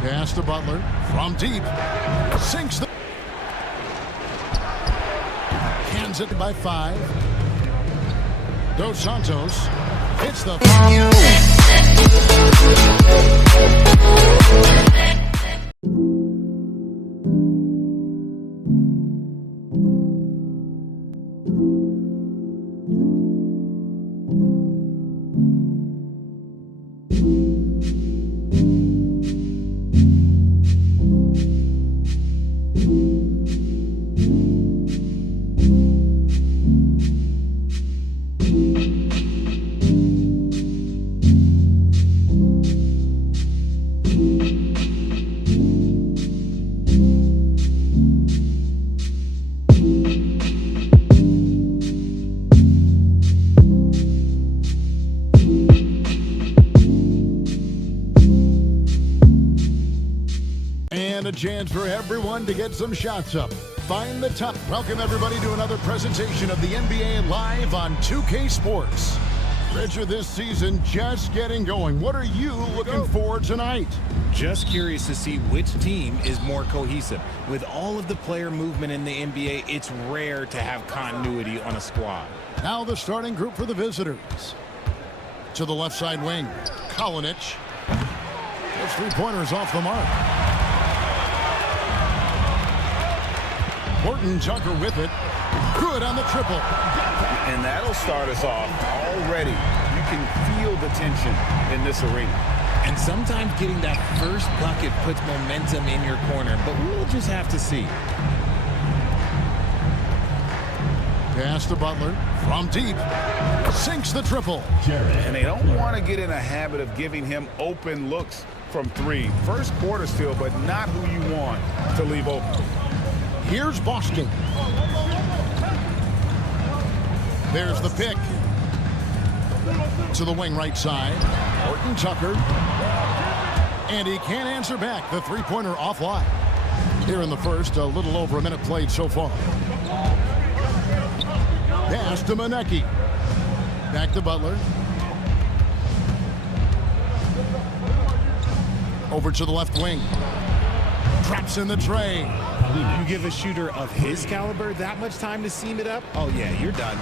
Pass to Butler from deep. Sinks the... Hands it by 5. Dos Santos hits the... A chance for everyone to get some shots up. Find the top. Welcome everybody to another presentation of the NBA live on 2K Sports. Richard, this season just getting going. What are you looking for tonight? Just curious to see which team is more cohesive. With all of the player movement in the NBA, it's rare to have continuity on a squad. Now the starting group for the visitors. To the left side wing, Kalinic. Those three-pointers off the mark. Horton Tucker with it. Good on the triple. And that'll start us off already. You can feel the tension in this arena. And sometimes getting that first bucket puts momentum in your corner, but we'll just have to see. Pass to Butler from deep. Sinks the triple. And they don't want to get in a habit of giving him open looks from 3. First quarter still, but not who you want to leave open. Here's Boston. There's the pick. To the wing right side. Horton Tucker. And he can't answer back. The three-pointer offline. Here in the first, a little over a minute played so far. Pass to Monecki. Back to Butler. Over to the left wing. Traps in the tray. You give a shooter of his caliber that much time to seam it up? Oh, yeah, you're done.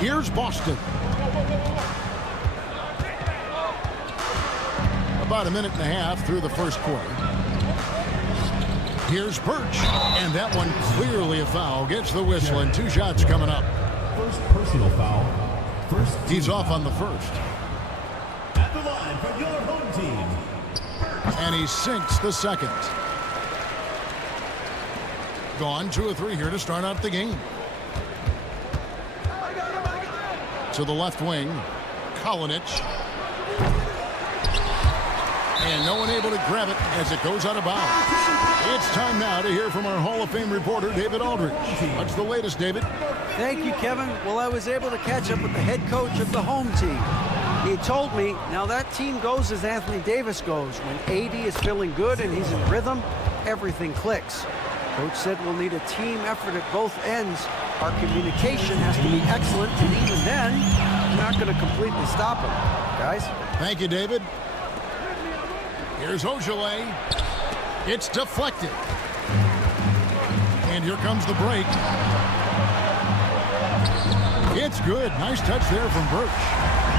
Here's Boston. About a minute and a half through the first quarter. Here's Birch. And that one clearly a foul. Gets the whistle and 2 shots coming up. First personal foul. He's off on the first. At the line for your home team. And he sinks the second. Gone 2 of 3 here to start out the game. To the left wing, Kalinic. And no one able to grab it as it goes out of bounds. It's time now to hear from our Hall of Fame reporter, David Aldridge. What's the latest, David? Thank you, Kevin. Well, I was able to catch up with the head coach of the home team. He told me, now that team goes as Anthony Davis goes. When AD is feeling good and he's in rhythm, everything clicks. Coach said we'll need a team effort at both ends. Our communication has to be excellent, and even then, we're not going to completely stop him. Guys? Thank you, David. Here's Ojale. It's deflected. And here comes the break. It's good. Nice touch there from Birch.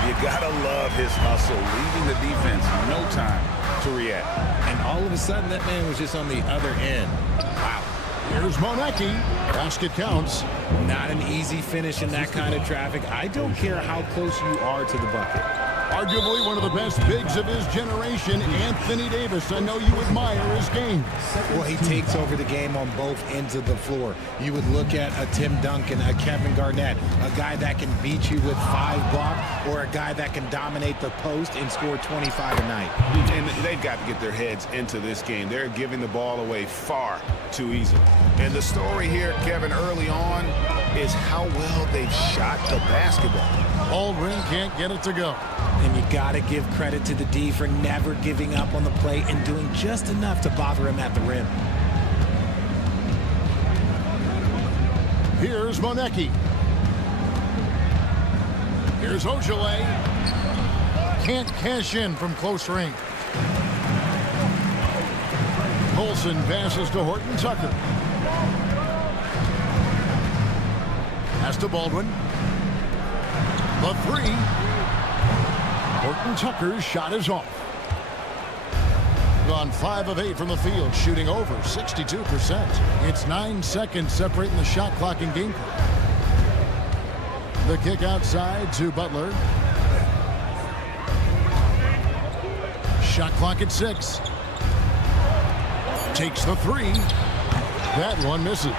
You gotta love his hustle, leaving the defense no time to react. And all of a sudden, that man was just on the other end. Wow. Here's Monecki. Basket counts. Not an easy finish in that kind of traffic. I don't care how close you are to the bucket. Arguably one of the best bigs of his generation, Anthony Davis. I know you admire his game. Well, he takes over the game on both ends of the floor. You would look at a Tim Duncan, a Kevin Garnett, a guy that can beat you with 5 blocks, or a guy that can dominate the post and score 25 a night. And they've got to get their heads into this game. They're giving the ball away far too easily. And the story here, Kevin, early on, is how well they've shot the basketball. Aldrin can't get it to go. And you got to give credit to the D for never giving up on the play and doing just enough to bother him at the rim. Here's Monecki. Here's Ojale. Can't cash in from close range. Colson passes to Horton Tucker. Pass to Baldwin. The three. Horton Tucker's shot is off. Gone 5 of 8 from the field, shooting over 62%. It's 9 seconds separating the shot clock and game clock. The kick outside to Butler. Shot clock at 6. Takes the three. That one misses.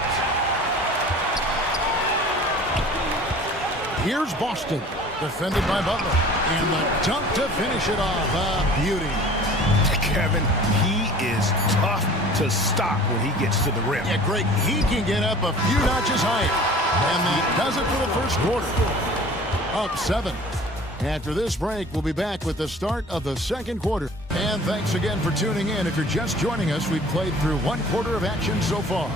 Here's Boston, defended by Butler. And the dunk to finish it off. A beauty. Kevin, he is tough to stop when he gets to the rim. Yeah, Greg, he can get up a few notches higher. And that does it for the first quarter. Up 7. After this break, we'll be back with the start of the second quarter. And thanks again for tuning in. If you're just joining us, we've played through 1 quarter of action so far.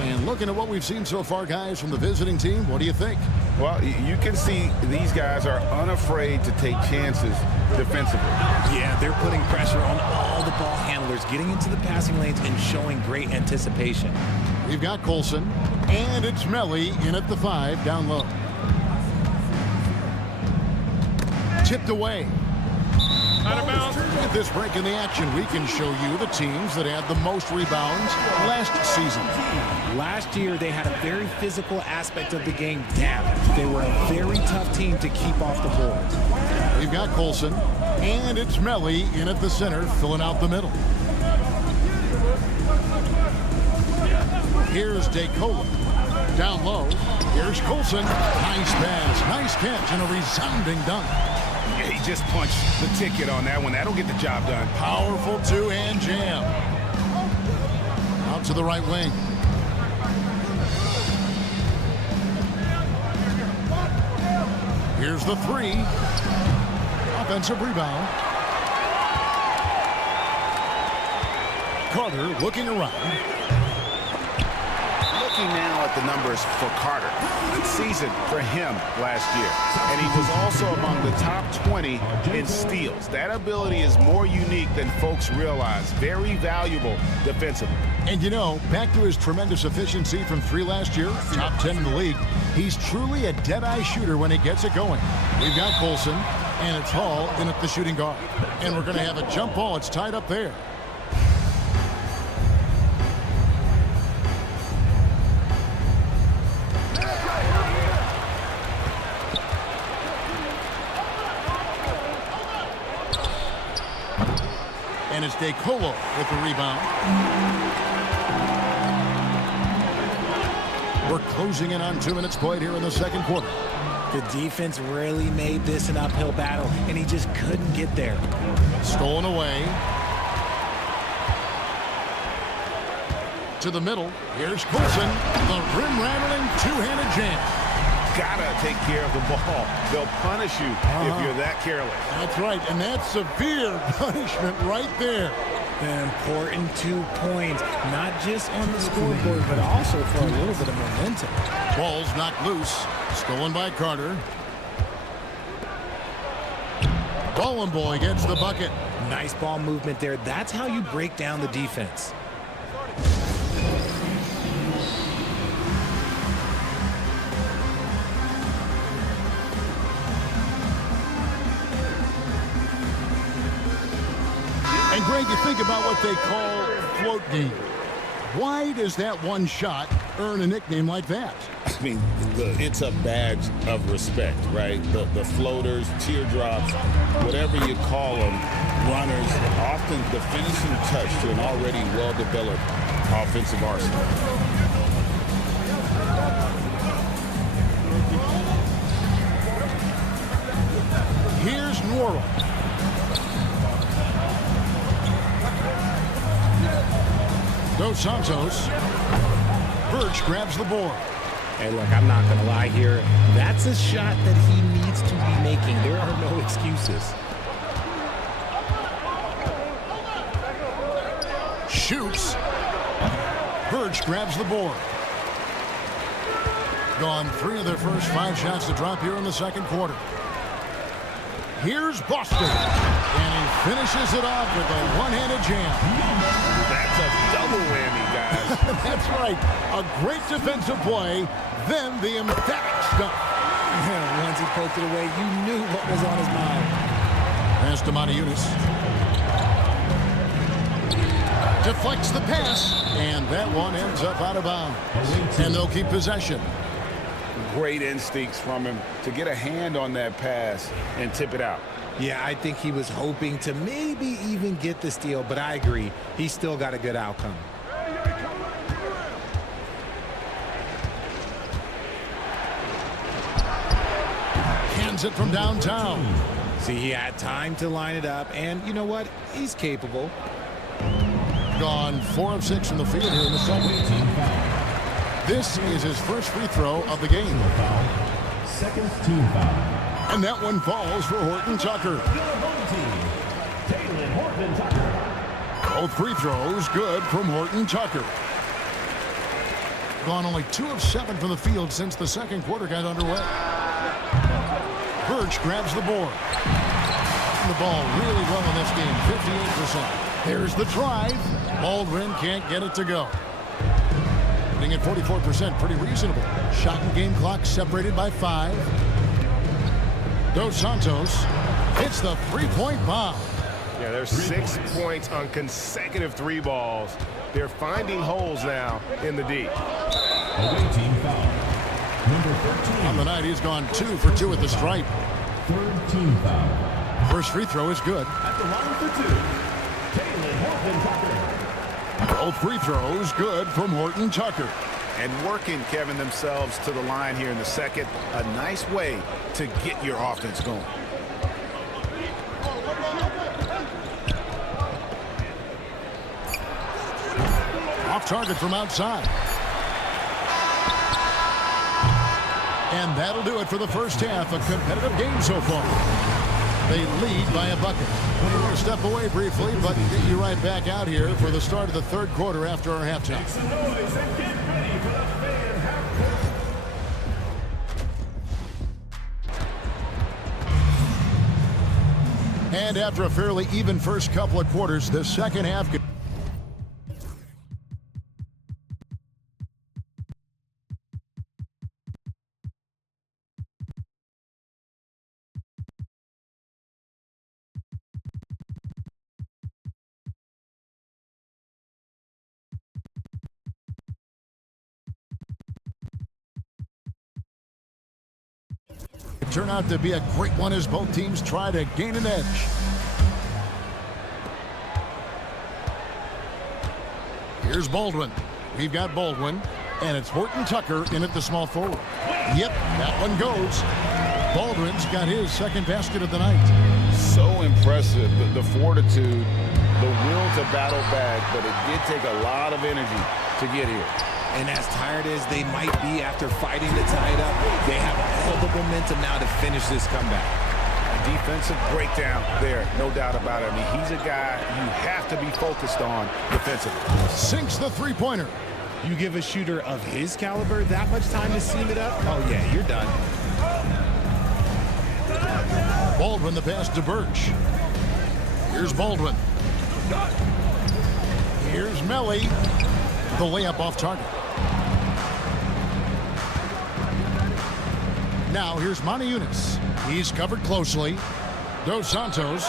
And looking at what we've seen so far, guys, from the visiting team, what do you think? Well, you can see these guys are unafraid to take chances defensively. Yeah, they're putting pressure on all the ball handlers, getting into the passing lanes and showing great anticipation. We've got Colson, and it's Melly in at the 5, down low. Tipped away. Out of bounds. At this break in the action, we can show you the teams that had the most rebounds last season. Last year, they had a very physical aspect of the game down. They were a very tough team to keep off the board. We've got Colson, and it's Melly in at the center, filling out the middle. Here's DeCola. Down low, here's Colson. Nice pass, nice catch, and a resounding dunk. Yeah, he just punched the ticket on that one. That'll get the job done. Powerful two-hand jam. Out to the right wing. Here's the three. Offensive rebound. Carter looking around. Looking now at the numbers for Carter. Good season for him last year. And he was also among the top 20 in steals. That ability is more unique than folks realize. Very valuable defensively. And you know, back to his tremendous efficiency from 3 last year, top 10 in the league, he's truly a dead-eye shooter when he gets it going. We've got Colson, and it's Hall in at the shooting guard. And we're going to have a jump ball. It's tied up there. And it's DeColo with the rebound. We're closing in on 2 minutes played here in the second quarter. The defense really made this an uphill battle, and he just couldn't get there. Stolen away. To the middle. Here's Colson. The rim-rattling two-handed jam. Gotta take care of the ball. They'll punish you if you're that careless. That's right, and that's severe punishment right there. An important 2 points, not just on the scoreboard, but also for a little bit of momentum. Ball's knocked loose. Stolen by Carter. Ballin' boy gets the bucket. Nice ball movement there. That's how you break down the defense. And Greg, you think about what they call float game. Why does that one shot earn a nickname like that? I mean, it's a badge of respect, right? The floaters, teardrops, whatever you call them, runners, often the finishing touch to an already well-developed offensive arsenal. Here's Norrell. Dos Santos. Birch grabs the board. Hey, look, I'm not going to lie here. That's a shot that he needs to be making. There are no excuses. Shoots. Birch grabs the board. Gone 3 of their first 5 shots to drop here in the second quarter. Here's Boston. And he finishes it off with a one-handed jam. That's a double whammy, guys. That's right. A great defensive play, then the emphatic stuff. Once he poked it away, you knew what was on his mind. Pass to Moniunas. Deflects the pass, and that one ends up out of bounds. And they'll keep possession. Great instincts from him to get a hand on that pass and tip it out. Yeah, I think he was hoping to maybe even get the steal, but I agree. He still got a good outcome. Hands it from downtown. See, he had time to line it up, and you know what? He's capable. Gone 4 of 6 from the field here in the second. This is his first free throw of the game. Second team foul. And that one falls for Horton Tucker. Your home team, Taylor Horton Tucker. Both free throws good from Horton Tucker. Gone only 2 of 7 from the field since the second quarter got underway. Birch grabs the board. The ball really well in this game, 58%. There's the drive. Baldwin can't get it to go. Hitting at 44%, pretty reasonable. Shot and game clock separated by 5. Dos Santos hits the three-point bomb. Yeah, there's 6 points on consecutive 3 balls. They're finding holes now in the D. Away team foul. Number 13. On the night, he's gone 2 for 2 at the stripe. Third team foul. First free throw is good. At the line for 2, Taylor Horton Tucker. Both free throws good from Horton Tucker. And working, Kevin, themselves to the line here in the second. A nice way to get your offense going. Off target from outside. And that'll do it for the first half. A competitive game so far. They lead by a bucket. We're going to step away briefly, but get you right back out here for the start of the third quarter after our halftime. Make some noise and get ready for the fan half court. And after a fairly even first couple of quarters, the second half could turn out to be a great one as both teams try to gain an edge. Here's Baldwin. We've got Baldwin, and it's Horton Tucker in at the small forward. Yep, that one goes. Baldwin's got his second basket of the night. So impressive, the fortitude, the will to battle back, but it did take a lot of energy to get here. And as tired as they might be after fighting to tie it up, they have all the momentum now to finish this comeback. A defensive breakdown there, no doubt about it. I mean, he's a guy you have to be focused on defensively. Sinks the three-pointer. You give a shooter of his caliber that much time to seam it up? Oh, yeah, you're done. Baldwin the pass to Birch. Here's Baldwin. Here's Melly. The layup off target. Now here's Moniunas. He's covered closely. Dos Santos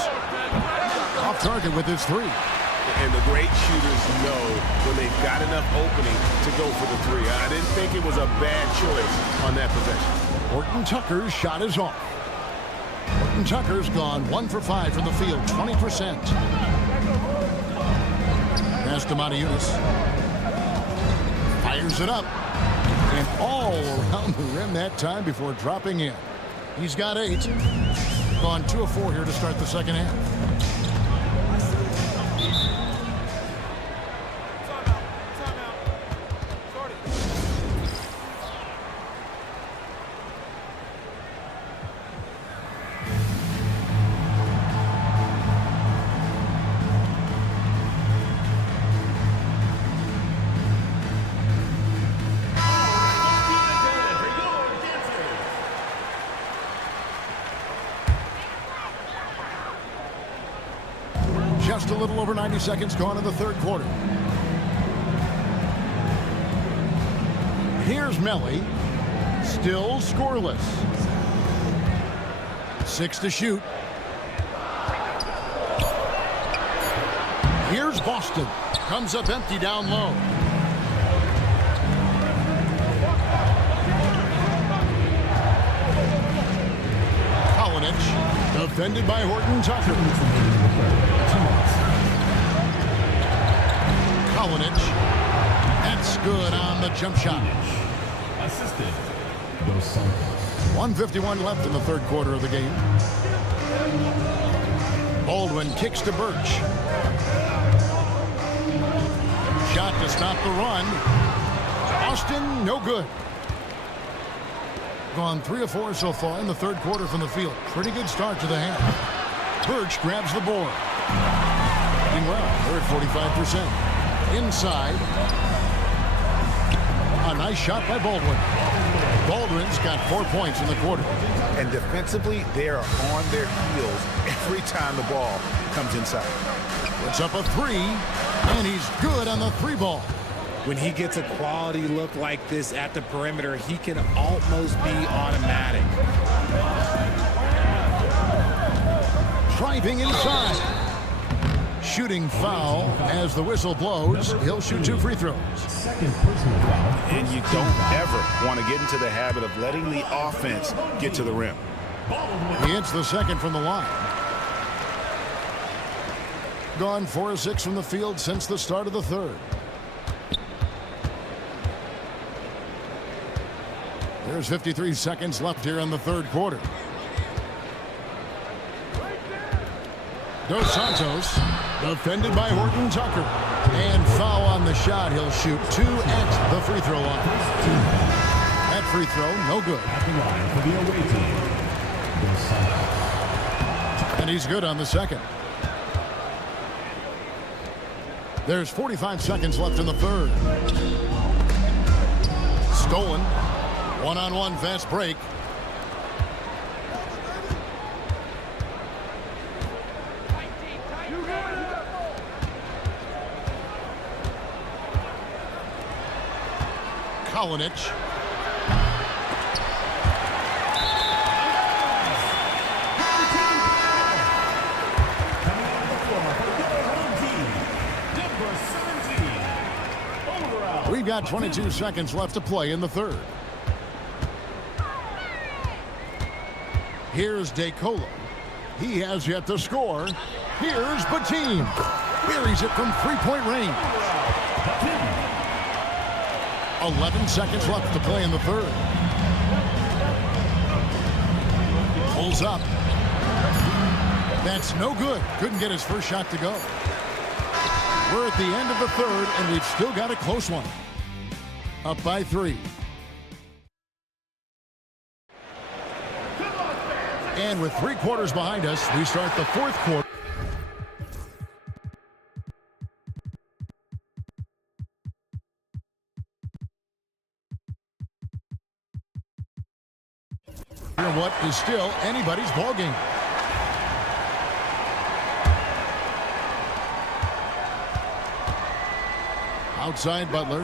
off target with his 3. And the great shooters know when they've got enough opening to go for the 3. I didn't think it was a bad choice on that possession. Horton Tucker's shot is off. Horton Tucker's gone 1 for 5 from the field, 20%. Pass to Moniunas. Fires it up. And all around the rim that time before dropping in. He's got 8. Gone 2 of 4 here to start the second half. Just a little over 90 seconds gone in the third quarter. Here's Melly. Still scoreless. 6 to shoot. Here's Boston. Comes up empty down low. Defended by Horton Tucker. Kalinic. That's good on the jump shot. Assisted. Dos Santos. 1:51 left in the third quarter of the game. Baldwin kicks to Birch. Shot to stop the run. Austin, no good. Gone 3 of 4 so far in the third quarter from the field. Pretty good start to the half. Birch grabs the board. Doing well. They're at 45%. Inside. A nice shot by Baldwin. Baldwin's got 4 points in the quarter. And defensively, they are on their heels every time the ball comes inside. Puts up a 3, and he's good on the 3 ball. When he gets a quality look like this at the perimeter, he can almost be automatic. Driving inside. Shooting foul as the whistle blows. He'll shoot 2 free throws. Second personal foul. And you don't ever want to get into the habit of letting the offense get to the rim. He hits the second from the line. Gone 4 of 6 from the field since the start of the third. There's 53 seconds left here in the third quarter. Dos Santos, defended by Horton Tucker. And foul on the shot. He'll shoot 2 at the free throw line. That free throw, no good. At the line for the away team. Dos Santos. And he's good on the second. There's 45 seconds left in the third. Stolen. One-on-one fast break. Kalinic. We've got 22 seconds left to play in the third. Here's DeColo. He has yet to score. Here's Batim. Buries it from three-point range. 11 seconds left to play in the third. Pulls up. That's no good. Couldn't get his first shot to go. We're at the end of the third, and we've still got a close one. Up by 3. And with 3 quarters behind us, we start the fourth quarter. What is still anybody's ballgame. Outside Butler.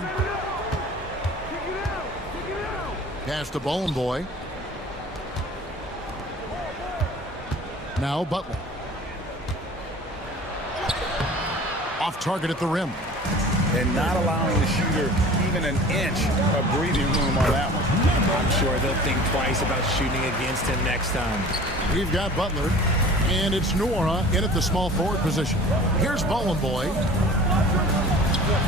Pass to Bowling Boy. Now Butler. Off target at the rim. And not allowing the shooter even an inch of breathing room on that one. I'm sure they'll think twice about shooting against him next time. We've got Butler, and it's Nora in at the small forward position. Here's Bowling Boy.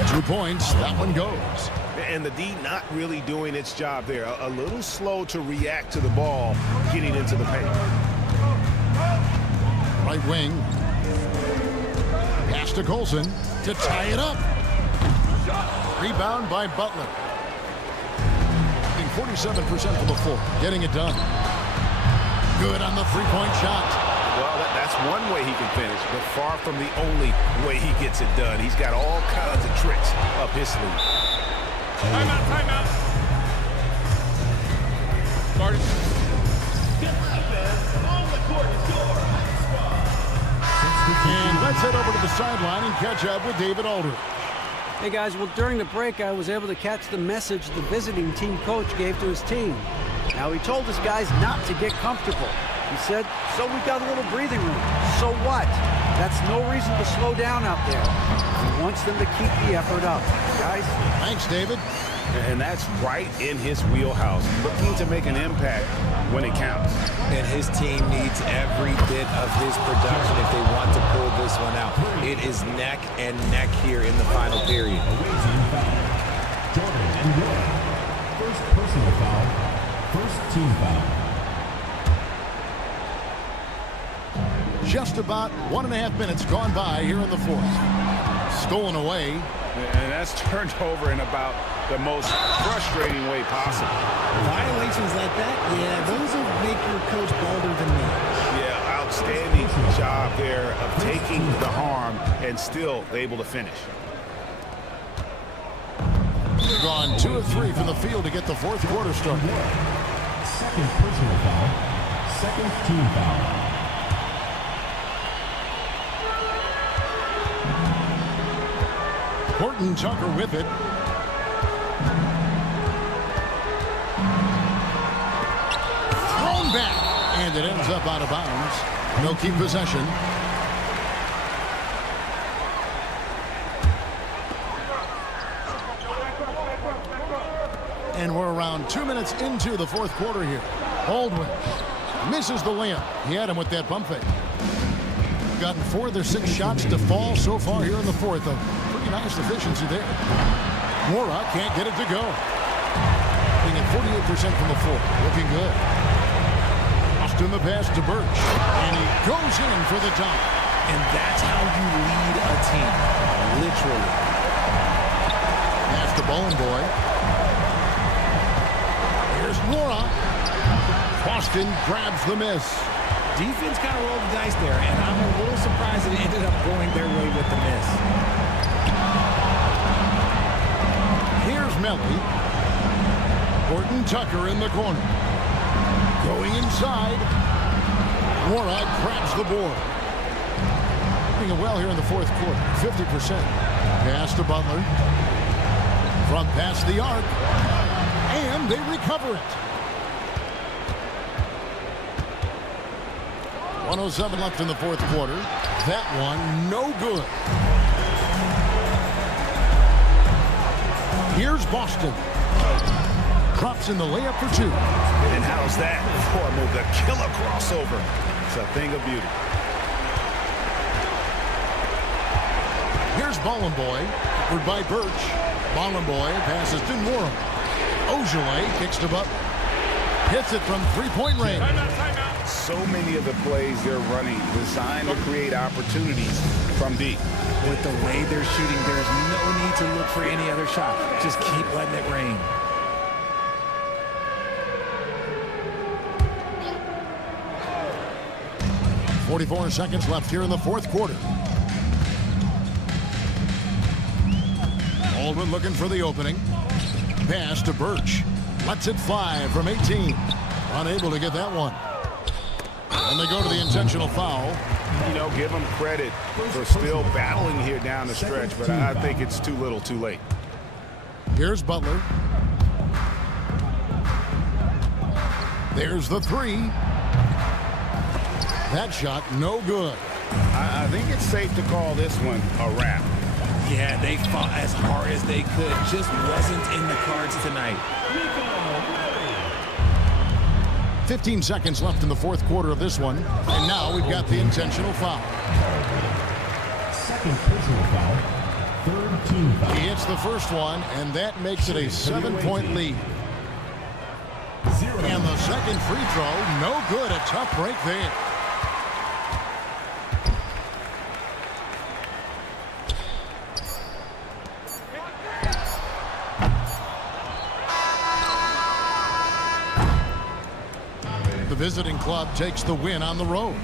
2 points. That one goes. And the D not really doing its job there. A little slow to react to the ball getting into the paint. Right wing. Pass to Colson to tie it up. Rebound by Butler. 47% from the floor. Getting it done. Good on the three-point shot. Well, that's one way he can finish, but far from the only way he gets it done. He's got all kinds of tricks up his sleeve. Timeout, timeout. Started. Get up, man. On the court is your And Let's head over to the sideline and catch up with David Aldridge. Hey guys, well during the break I was able to catch the message the visiting team coach gave to his team. Now he told his guys not to get comfortable. He said, so we got a little breathing room. So what? That's no reason to slow down out there. He wants them to keep the effort up. Guys? Thanks, David. And that's right in his wheelhouse, looking to make an impact when it counts. And his team needs every bit of his production if they want to pull this one out. It is neck and neck here in the final period. Jordan and Will. First personal foul. First team foul. Just about 1.5 minutes gone by here in the fourth. Stolen away. And that's turned over in about the most frustrating way possible. Violations like that, yeah, those will make your coach bolder than me. Yeah, outstanding job there of taking the harm and still able to finish. Gone 2 of 3 from the field to get the fourth quarter started. Second personal foul. Second team foul. Horton Tucker with it. Thrown back, and it ends up out of bounds. They'll keep possession. And we're around 2 minutes into the fourth quarter here. Baldwin misses the layup. He had him with that bump fake. Gotten 4 of their 6 shots to fall so far here in the fourth. A pretty nice efficiency there. Mora can't get it to go. Being at 48% from the floor. Looking good. Austin the pass to Birch. And he goes in for the dunk. And that's how you lead a team. Literally. Pass to Bowling Boy. Here's Mora. Boston grabs the miss. Defense kind of rolled the dice there, and I'm a little surprised it ended up going their way with the miss. Here's Melly. Horton Tucker in the corner. Going inside. Mora grabs the board. Doing it well here in the fourth quarter. 50%. Pass to Butler. From past the arc. And they recover it. 1:07 left in the fourth quarter. That one, no good. Here's Boston. Drops in the layup for 2. And how's that for a move? The killer crossover. It's a thing of beauty. Here's Ballin Boy. Covered by Birch. Ballin Boy passes to Mora. Ojale kicks to Butler. Hits it from three-point range. So many of the plays they're running designed to create opportunities from deep. With the way they're shooting, there's no need to look for any other shot. Just keep letting it rain. .44 seconds left here in the fourth quarter. Baldwin looking for the opening. Pass to Birch. Lets it fly from 18. Unable to get that one. And they go to the intentional foul. You know, give them credit for still battling here down the stretch, but I think it's too little too late. Here's Butler. There's the 3. That shot, no good. I think it's safe to call this one a wrap. Yeah, they fought as hard as they could. Just wasn't in the cards tonight. 15 seconds left in the fourth quarter of this one. And now we've got the intentional foul. Second personal foul. Third team foul. He hits the first one, and that makes it a 7-point lead. And the second free throw, no good. A tough break there. The visiting club takes the win on the road.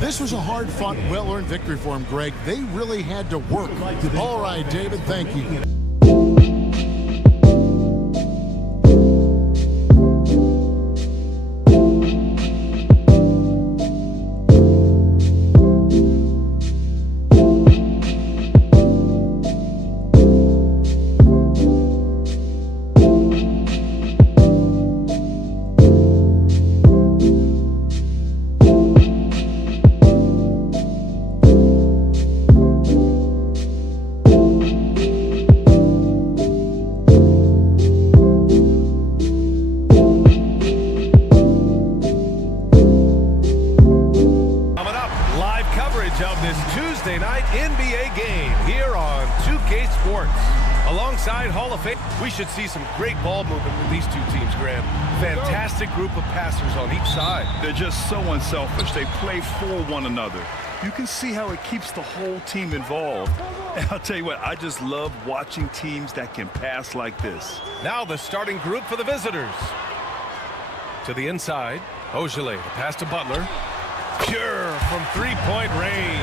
This was a hard-fought, well-earned victory for him, Greg. They really had to work. All right, David, thank you. Tuesday night NBA game here on 2K Sports. Alongside Hall of Fame, we should see some great ball movement with these two teams, Grant. Fantastic group of passers on each side. They're just so unselfish. They play for one another. You can see how it keeps the whole team involved. And I'll tell you what, I just love watching teams that can pass like this. Now the starting group for the visitors. To the inside, Ogilvy, pass to Butler. Pure from three-point range.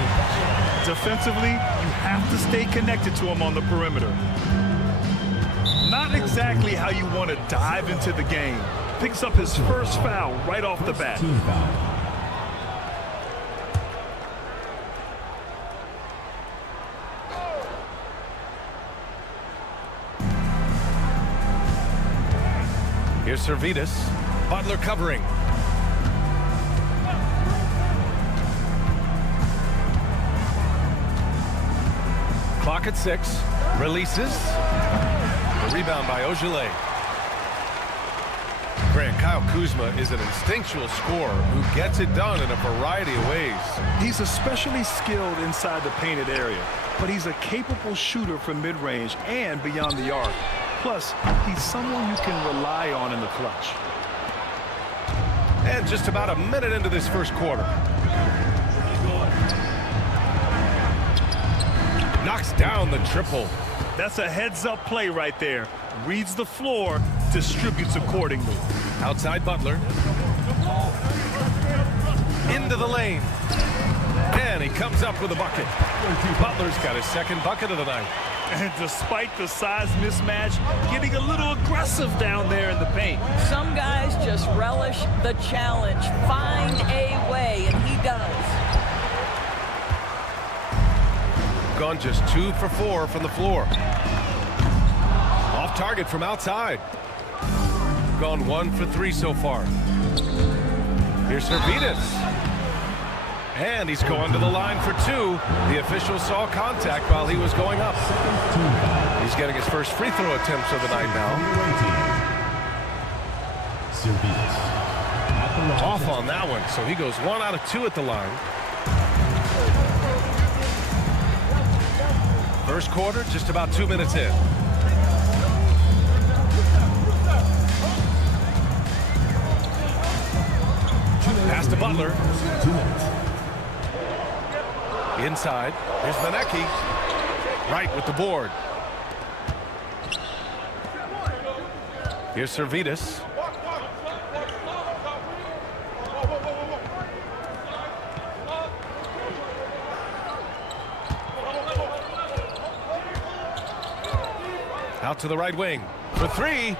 Defensively, you have to stay connected to him on the perimeter. Not exactly how you want to dive into the game. Picks up his first foul right off the bat. Team foul. Here's Servetus. Butler covering. Clock at 6. Releases. The rebound by Ogilvy. Grant, Kyle Kuzma is an instinctual scorer who gets it done in a variety of ways. He's especially skilled inside the painted area, but he's a capable shooter from mid-range and beyond the arc. Plus, he's someone you can rely on in the clutch. And just about a minute into this first quarter. Knocks down the triple. That's a heads-up play right there. Reads the floor, distributes accordingly. Outside Butler. Into the lane. And he comes up with a bucket. Butler's got his second bucket of the night. And despite the size mismatch, getting a little aggressive down there in the paint. Some guys just relish the challenge. Find a way, and he does. Gone just 2 for 4 from the floor. Off target from outside. Gone 1 for 3 so far. Here's Servetus. And he's going to the line for 2. The official saw contact while he was going up. He's getting his first free throw attempts of the night now. Off on that one, so he goes 1 out of 2 at the line. First quarter, just about 2 minutes in. Pass to Butler. Inside. Here's Manecki. Right with the board. Here's Servetus. Out to the right wing. For 3.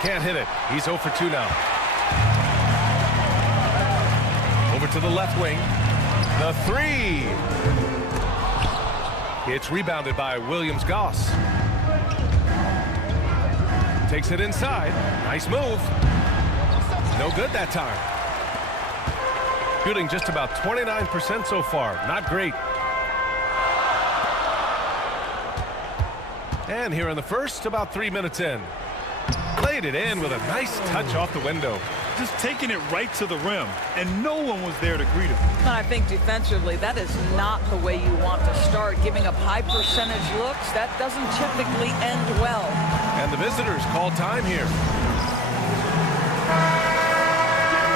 Can't hit it. He's 0 for 2 now. Over to the left wing. The 3. It's rebounded by Williams-Goss. Takes it inside. Nice move. No good that time. Shooting just about 29% so far. Not great. And here in the first, about 3 minutes in. Played it in with a nice touch off the window. Just taking it right to the rim, and no one was there to greet him. I think defensively, that is not the way you want to start. Giving up high percentage looks, that doesn't typically end well. And the visitors call time here.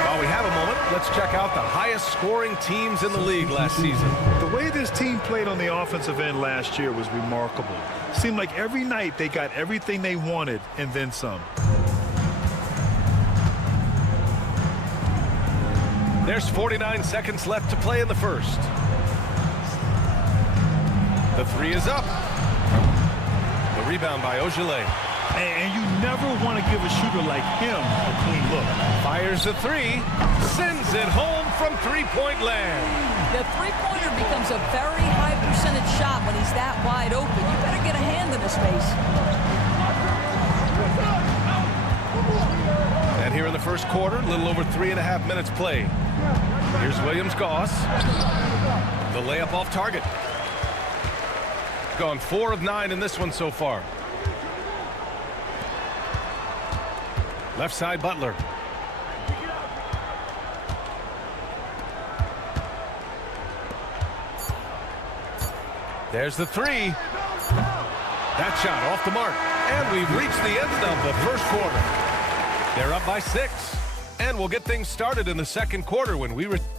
While we have a moment, let's check out the highest scoring teams in the league last season. The way this team played on the offensive end last year was remarkable. Seemed like every night they got everything they wanted and then some. There's 49 seconds left to play in the first. The 3 is up. The rebound by Ogilvy. And you never want to give a shooter like him a clean look. Fires the 3. Sends it home from three-point land. The three-pointer becomes a very high percentage shot when he's that wide open. You better get a hand in his face. And here in the first quarter, a little over 3.5 minutes played. Here's Williams-Goss. The layup off target. Gone 4 of 9 in this one so far. Left side, Butler. There's the three. That shot off the mark. And we've reached the end of the first quarter. They're up by 6. And we'll get things started in the second quarter when we return.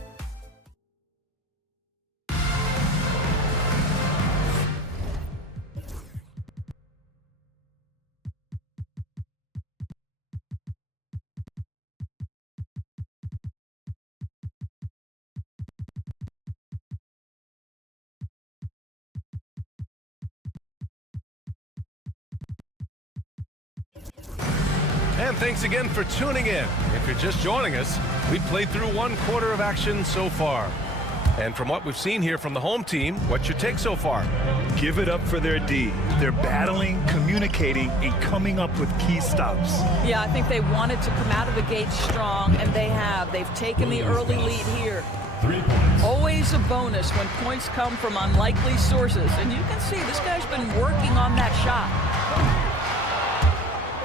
And thanks again for tuning in. If you're just joining us, we played through 1 quarter of action so far. And from what we've seen here from the home team, what's your take so far? Give it up for their D. They're battling, communicating, and coming up with key stops. Yeah, I think they wanted to come out of the gate strong, and they have. They've taken the early lead here. 3 points. Always a bonus when points come from unlikely sources. And you can see this guy's been working on that shot.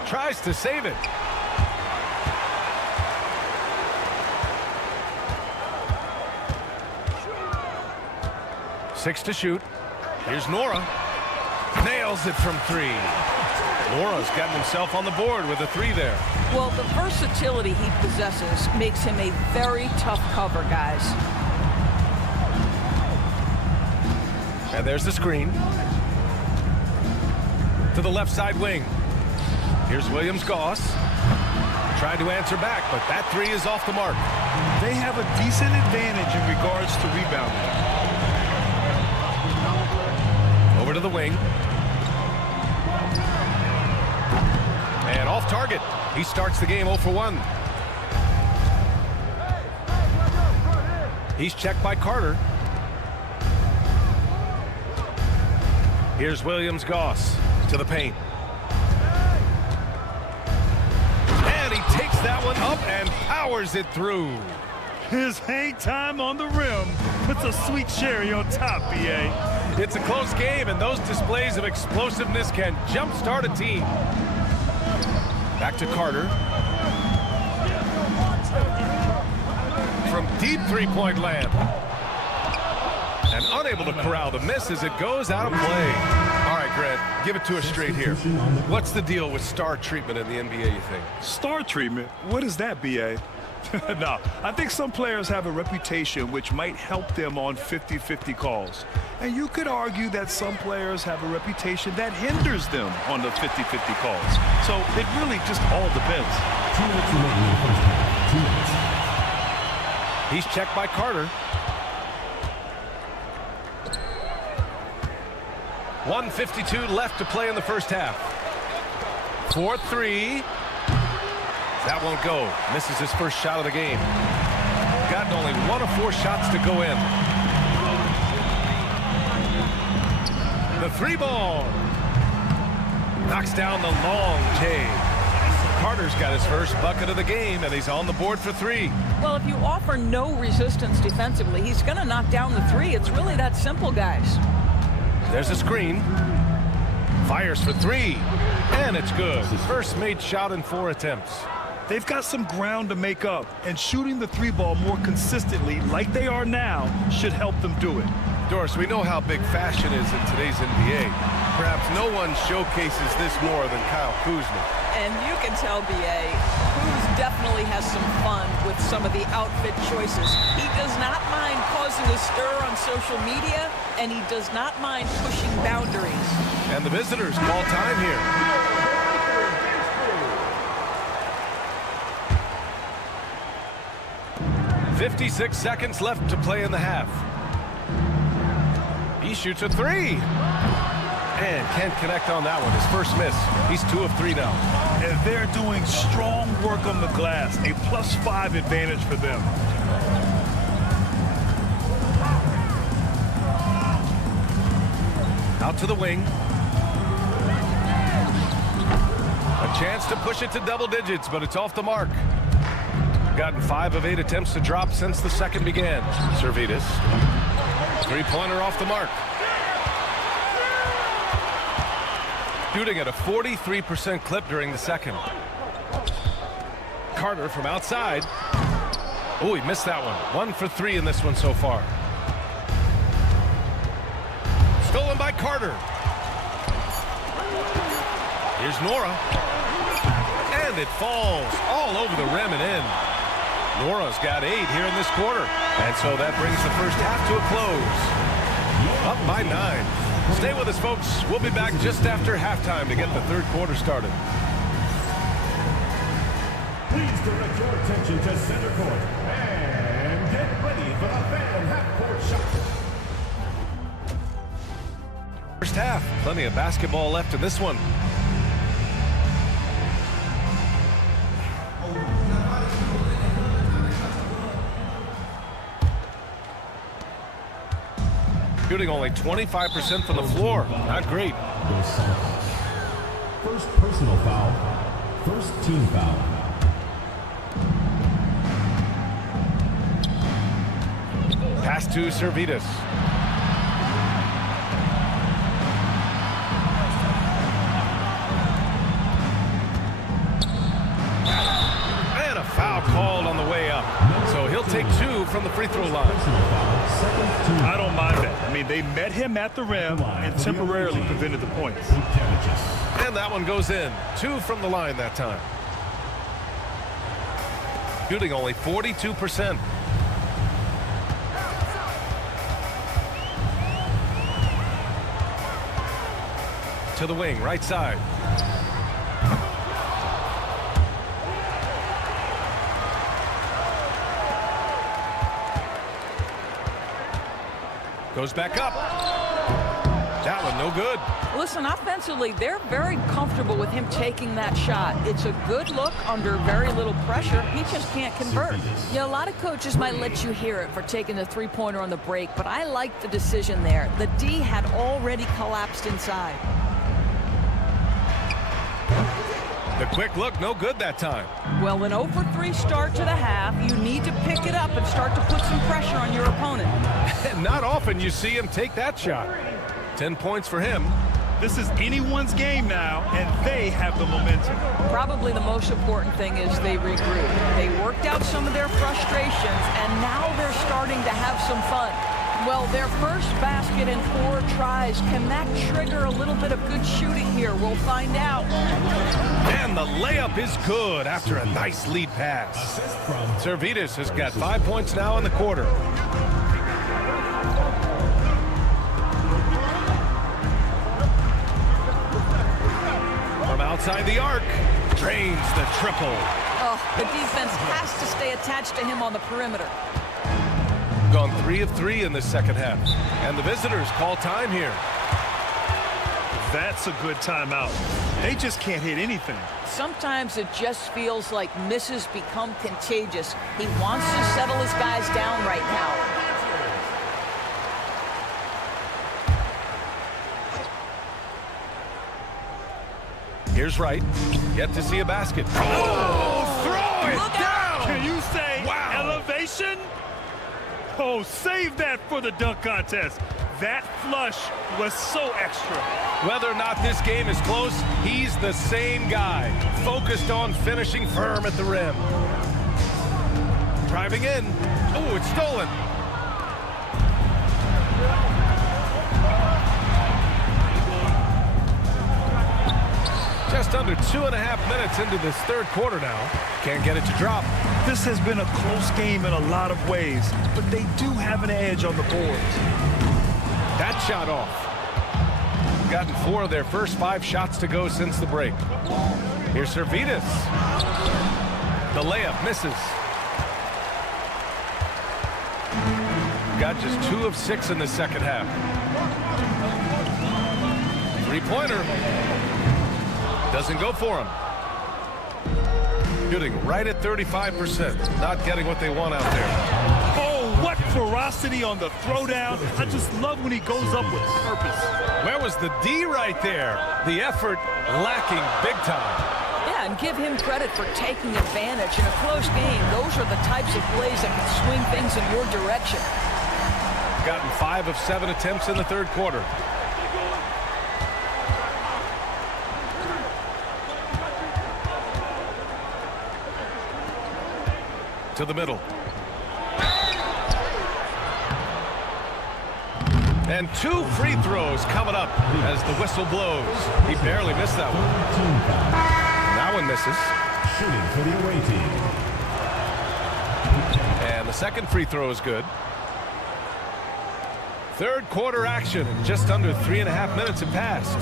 Tries to save it. Six to shoot. Here's Nora. Nails it from 3. Nora's gotten himself on the board with a 3 there. Well, the versatility he possesses makes him a very tough cover, guys. And there's the screen. To the left side wing. Here's Williams-Goss. Tried to answer back, but that 3 is off the mark. They have a decent advantage in regards to rebounding. Over to the wing. And off target. He starts the game 0 for 1. He's checked by Carter. Here's Williams-Goss to the paint. And he takes that one up and powers it through. His hang time on the rim puts a sweet cherry on top, BA. It's a close game, and those displays of explosiveness can jumpstart a team. Back to Carter. From deep three-point land. And unable to corral the miss as it goes out of play. All right, Grant, give it to us straight here. What's the deal with star treatment in the NBA, you think? Star treatment? What is that, BA? No, I think some players have a reputation which might help them on 50-50 calls. And you could argue that some players have a reputation that hinders them on the 50-50 calls. So it really just all depends. 2 minutes remaining in the first half. 2 minutes. He's checked by Carter. 1:52 left to play in the first half. 4-3. That won't go. Misses his first shot of the game. Gotten only 1 of 4 shots to go in. The 3 ball. Knocks down the long J. Carter's got his first bucket of the game, and he's on the board for 3. Well, if you offer no resistance defensively, he's going to knock down the 3. It's really that simple, guys. There's a screen. Fires for 3. And it's good. First made shot in 4 attempts. They've got some ground to make up, and shooting the 3 ball more consistently like they are now should help them do it. Doris, we know how big fashion is in today's NBA. Perhaps no one showcases this more than Kyle Kuzma. And you can tell, B.A., Kuz definitely has some fun with some of the outfit choices. He does not mind causing a stir on social media, and he does not mind pushing boundaries. And the visitors call time here. .56 seconds left to play in the half. He shoots a 3. And can't connect on that one. His first miss. He's 2 of 3 now. And they're doing strong work on the glass. A +5 advantage for them. Out to the wing. A chance to push it to double digits, but it's off the mark. Gotten 5 of 8 attempts to drop since the second began. Servetus. 3-pointer off the mark. Shooting at a 43% clip during the second. Carter from outside. Oh, he missed that one. 1 for 3 in this one so far. Stolen stolen by Carter. Here's Nora. And it falls all over the rim and in. Nora's got 8 here in this quarter. And so that brings the first half to a close. Up by 9. Stay with us, folks. We'll be back just after halftime to get the third quarter started. Please direct your attention to center court and get ready for the fan half-court shot. First half, plenty of basketball left in this one. Shooting only 25% from the floor. Not great. First personal foul. First team foul. Pass to Servetus. And a foul called on the way up. So he'll take 2 from the free throw line. I don't mind that. I mean, they met him at the rim and temporarily prevented the points. And that one goes in. 2 from the line that time. Shooting only 42%. To the wing, right side. Goes back up. That one no good. Listen, offensively, they're very comfortable with him taking that shot. It's a good look under very little pressure. He just can't convert. Yeah, a lot of coaches might let you hear it for taking the three-pointer on the break, but I like the decision there. The D had already collapsed inside. The quick look, no good that time. Well, an 0-for-3 start to the half. You need to pick it up and start to put some pressure on your opponent. Not often you see him take that shot. 10 points for him. This is anyone's game now, and they have the momentum. Probably the most important thing is they regroup. They worked out some of their frustrations, and now they're starting to have some fun. Well, their first basket in 4 tries. Can that trigger a little bit of good shooting here? We'll find out. And the layup is good after a nice lead pass. Servetus has got 5 points now in the quarter. From outside the arc, drains the triple. Oh, the defense has to stay attached to him on the perimeter. Gone 3 of 3 in the second half. And the visitors call time here. That's a good timeout. They just can't hit anything. Sometimes it just feels like misses become contagious. He wants to settle his guys down right now. Here's Wright. Yet to see a basket. Oh, throw it down! Can you say wow. Elevation? Oh, save that for the dunk contest. That flush was so extra. Whether or not this game is close, he's the same guy. Focused on finishing firm at the rim. Driving in. Oh, it's stolen. Just under 2.5 minutes into this third quarter now. Can't get it to drop. This has been a close game in a lot of ways, but they do have an edge on the boards. That shot off. Gotten 4 of their first 5 shots to go since the break. Here's Servetus. The layup misses. Got just 2 of 6 in the second half. 3-pointer. Doesn't go for him. Shooting right at 35%. Not getting what they want out there. Oh, what ferocity on the throwdown. I just love when he goes up with purpose. Where was the D right there? The effort lacking big time. Yeah, and give him credit for taking advantage. In a close game, those are the types of plays that can swing things in your direction. Gotten 5 of 7 attempts in the third quarter. To the middle. And 2 free throws coming up as the whistle blows. He barely missed that one. That one misses. Shooting for the away team. And the second free throw is good. Third quarter action, and just under 3.5 minutes have passed.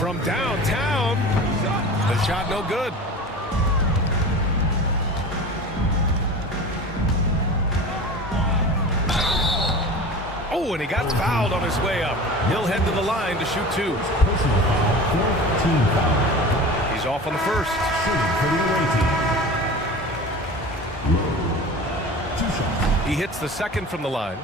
From downtown, the shot no good. Oh, and he got fouled on his way up. He'll head to the line to shoot 2. Personal foul, 4th team foul. He's off on the first. Shooting for the away team. 2 shots. He hits the second from the line.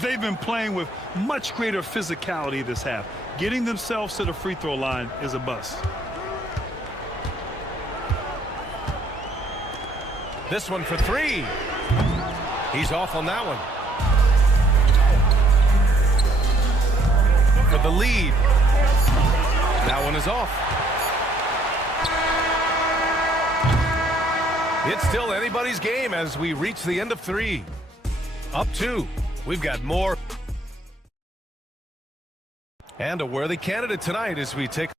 They've been playing with much greater physicality this half. Getting themselves to the free throw line is a bust. This one for 3. He's off on that one. For the lead. That one is off. It's still anybody's game as we reach the end of 3. Up 2. We've got more. And a worthy candidate tonight as we take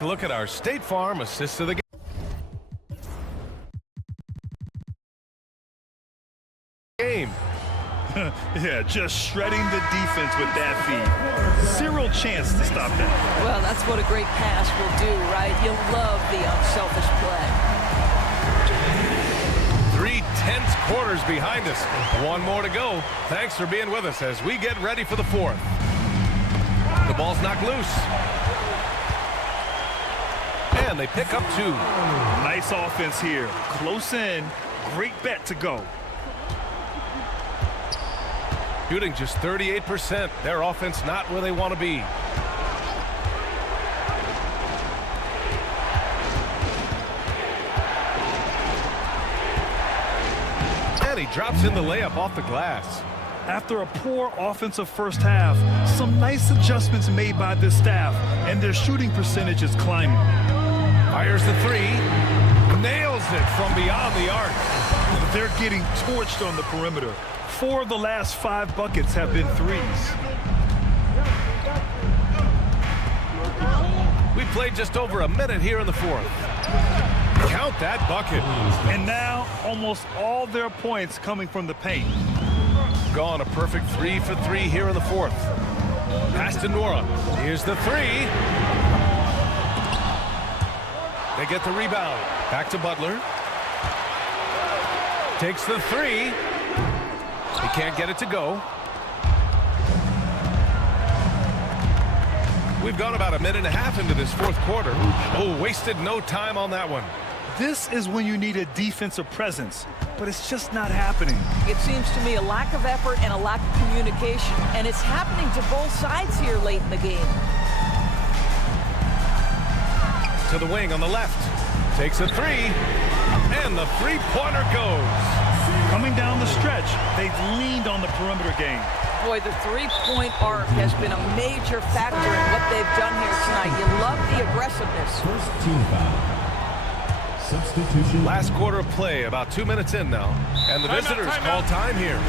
a look at our State Farm assists of the game. Yeah, just shredding the defense with that feed. Zero chance to stop that. Well, that's what a great pass will do, right? You'll love the unselfish play. 3 tense quarters behind us. 1 more to go. Thanks for being with us as we get ready for the 4th. The ball's knocked loose. And they pick up 2. Nice offense here. Close in. Great bet to go. Shooting just 38%. Their offense not where they want to be. And he drops in the layup off the glass. After a poor offensive first half, some nice adjustments made by this staff, and their shooting percentage is climbing. Fires the 3. Nails it from beyond the arc. They're getting torched on the perimeter. 4 of the last 5 buckets have been 3s. We played just over a minute here in the 4th. Count that bucket. And now almost all their points coming from the paint. Gone a perfect 3 for 3 here in the 4th. Pass to Nora. Here's the 3. They get the rebound. Back to Butler. Takes the 3. He can't get it to go. We've gone about a minute and a half into this 4th quarter. Oh, wasted no time on that one. This is when you need a defensive presence, but it's just not happening. It seems to me a lack of effort and a lack of communication, and it's happening to both sides here late in the game. To the wing on the left. Takes a 3. And the 3-pointer goes. Coming down the stretch, they've leaned on the perimeter game. Boy, the 3-point arc has been a major factor in what they've done here tonight. You love the aggressiveness. First team foul. Substitution. Last quarter of play, about 2 minutes in now. And the visitors call time here.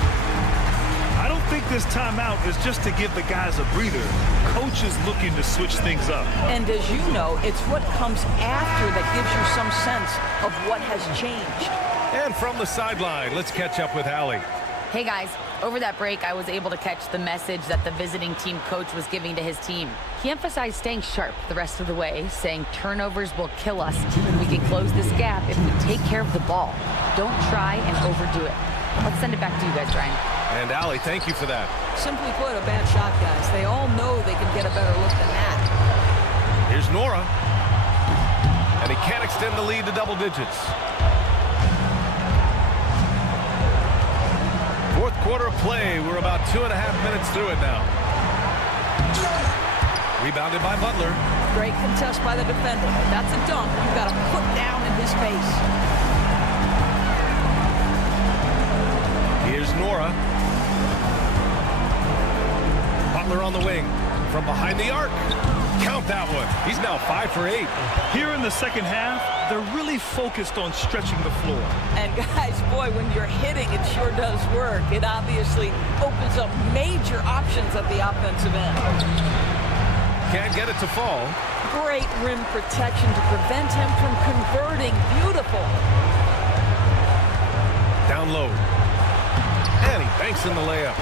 I don't think this timeout is just to give the guys a breather. Coach is looking to switch things up. And as you know, it's what comes after that gives you some sense of what has changed. And from the sideline, let's catch up with Allie. Hey guys, over that break, I was able to catch the message that the visiting team coach was giving to his team. He emphasized staying sharp the rest of the way, saying turnovers will kill us. We can close this gap if we take care of the ball. Don't try and overdo it. Let's send it back to you guys, Ryan. And Allie, thank you for that. Simply put, a bad shot, guys. They all know they can get a better look than that. Here's Nora. And he can't extend the lead to double digits. 4th quarter of play. We're about 2.5 minutes through it now. Rebounded by Butler. Great contest by the defender. That's a dunk. You've got to put down in his face. Here's Nora. Butler on the wing. From behind the arc. Count that one. He's now 5 for 8. Here in the second half, they're really focused on stretching the floor. And guys, boy, when you're hitting, it sure does work. It obviously opens up major options at the offensive end. Can't get it to fall. Great rim protection to prevent him from converting. Beautiful. Down low. And he banks in the layup.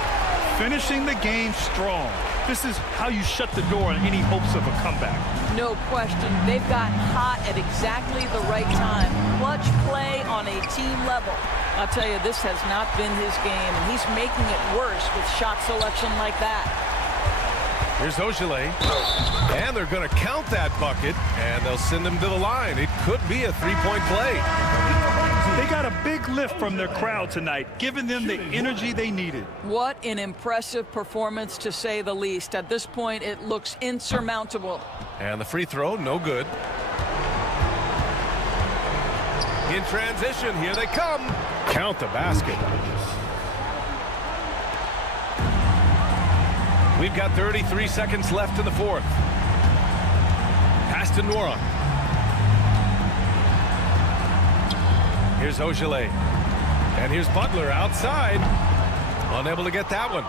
Finishing the game strong. This is how you shut the door on any hopes of a comeback. No question. They've got hot at exactly the right time. Clutch play on a team level. I'll tell you, this has not been his game, and he's making it worse with shot selection like that. Here's Ogilvy. And they're going to count that bucket, and they'll send him to the line. It could be a three-point play. They got a big lift from their crowd tonight, giving them the energy they needed. What an impressive performance, to say the least. At this point, it looks insurmountable. And the free throw, no good. In transition, here they come. Count the basket. We've got 33 seconds left in the fourth. Pass to Nora. Here's Ogilvy. And here's Butler outside. Unable to get that one.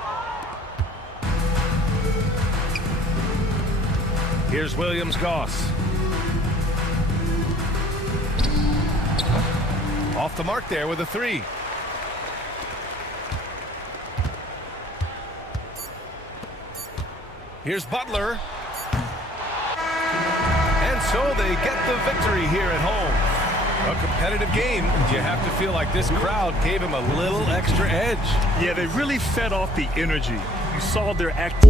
Here's Williams-Goss. Off the mark there with a three. Here's Butler. And so they get the victory here at home. A competitive game. You have to feel like this crowd gave him a little extra edge. Yeah, they really fed off the energy. You saw their act.